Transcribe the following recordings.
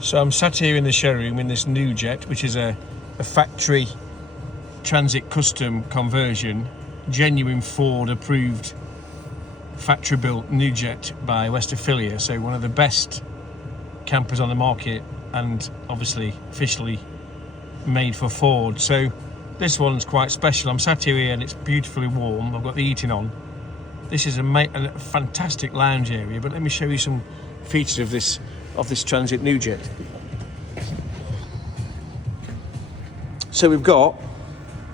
So I'm sat here in the showroom in this NUGGET, which is a factory transit custom conversion, genuine Ford approved factory built NUGGET by West Affiliate. So one of the best campers on the market, and obviously officially made for Ford. So this one's quite special. I'm sat here and it's beautifully warm. I've got the heating on. This is a fantastic lounge area, but let me show you some features of this transit NUGGET. So we've got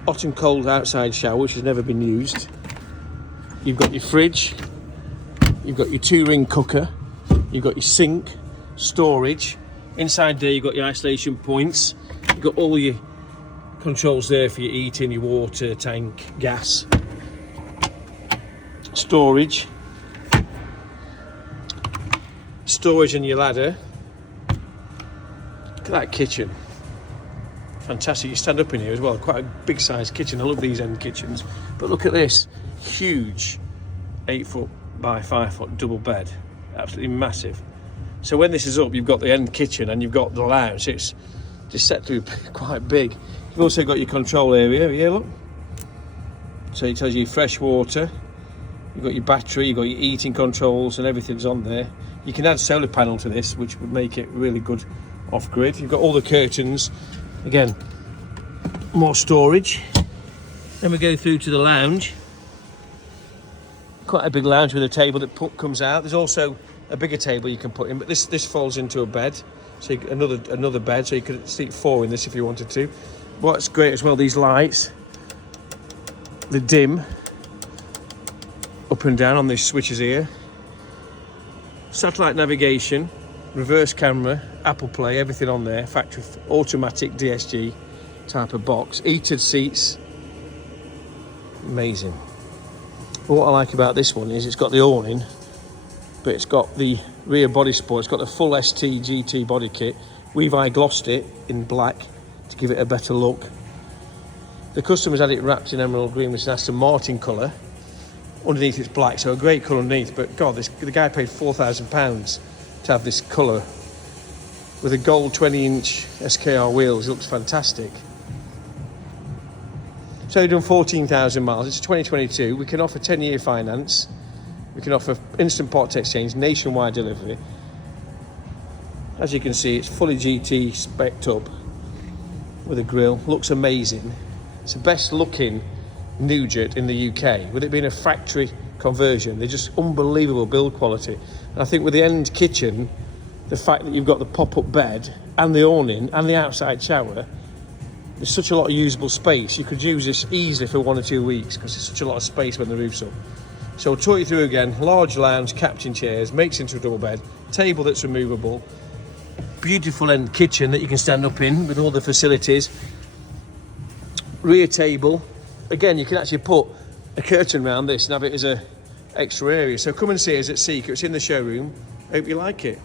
hot and cold outside shower, which has never been used. You've got your fridge, you've got your 2-ring cooker, you've got your sink, storage. Inside there you've got your isolation points, you've got all your controls there for your heating, your water tank, gas, storage and your ladder. Look at that kitchen, fantastic. You stand up in here as well, quite a big sized kitchen. I love these end kitchens, but look at this huge 8-foot by 5-foot double bed, absolutely massive. So when this is up, you've got the end kitchen and you've got the lounge. So it's just set to be quite big. You've also got your control area here, look. So it tells you fresh water. You've got your battery, you've got your heating controls, and everything's on there. You can add solar panel to this, which would make it really good off-grid. You've got all the curtains. Again, more storage. Then we go through to the lounge. Quite a big lounge with a table that comes out. There's also a bigger table you can put in, but this folds into a bed. So another bed, so you could sleep 4 in this if you wanted to. What's great as well, these lights, the dim, up and down on these switches here. Satellite navigation, reverse camera, Apple Play, everything on there. Factory automatic DSG type of box. Heated seats, amazing. But what I like about this one is it's got the awning, but it's got the rear body support. It's got the full ST GT body kit. We've glossed it in black to give it a better look. The customers had it wrapped in emerald green, which is an Aston Martin colour. Underneath it's black, so a great colour underneath. But God, the guy paid £4,000 to have this colour with a gold 20-inch SKR wheels. It looks fantastic. So we've done 14,000 miles. It's 2022. We can offer 10-year finance. We can offer instant part exchange, nationwide delivery. As you can see, it's fully GT spec'd up with a grille. Looks amazing. It's the best looking NUGGET in the UK. With it being a factory conversion, they're just unbelievable build quality. And I think with the end kitchen, the fact that you've got the pop-up bed and the awning and the outside shower, there's such a lot of usable space. You could use this easily for 1 or 2 weeks because there's such a lot of space when the roof's up. So I'll talk you through again. Large lounge, captain chairs, makes into a double bed, table that's removable, beautiful end kitchen that you can stand up in with all the facilities, rear table. Again, you can actually put a curtain around this and have it as a extra area. So come and see us at Seeker. It's in the showroom. Hope you like it.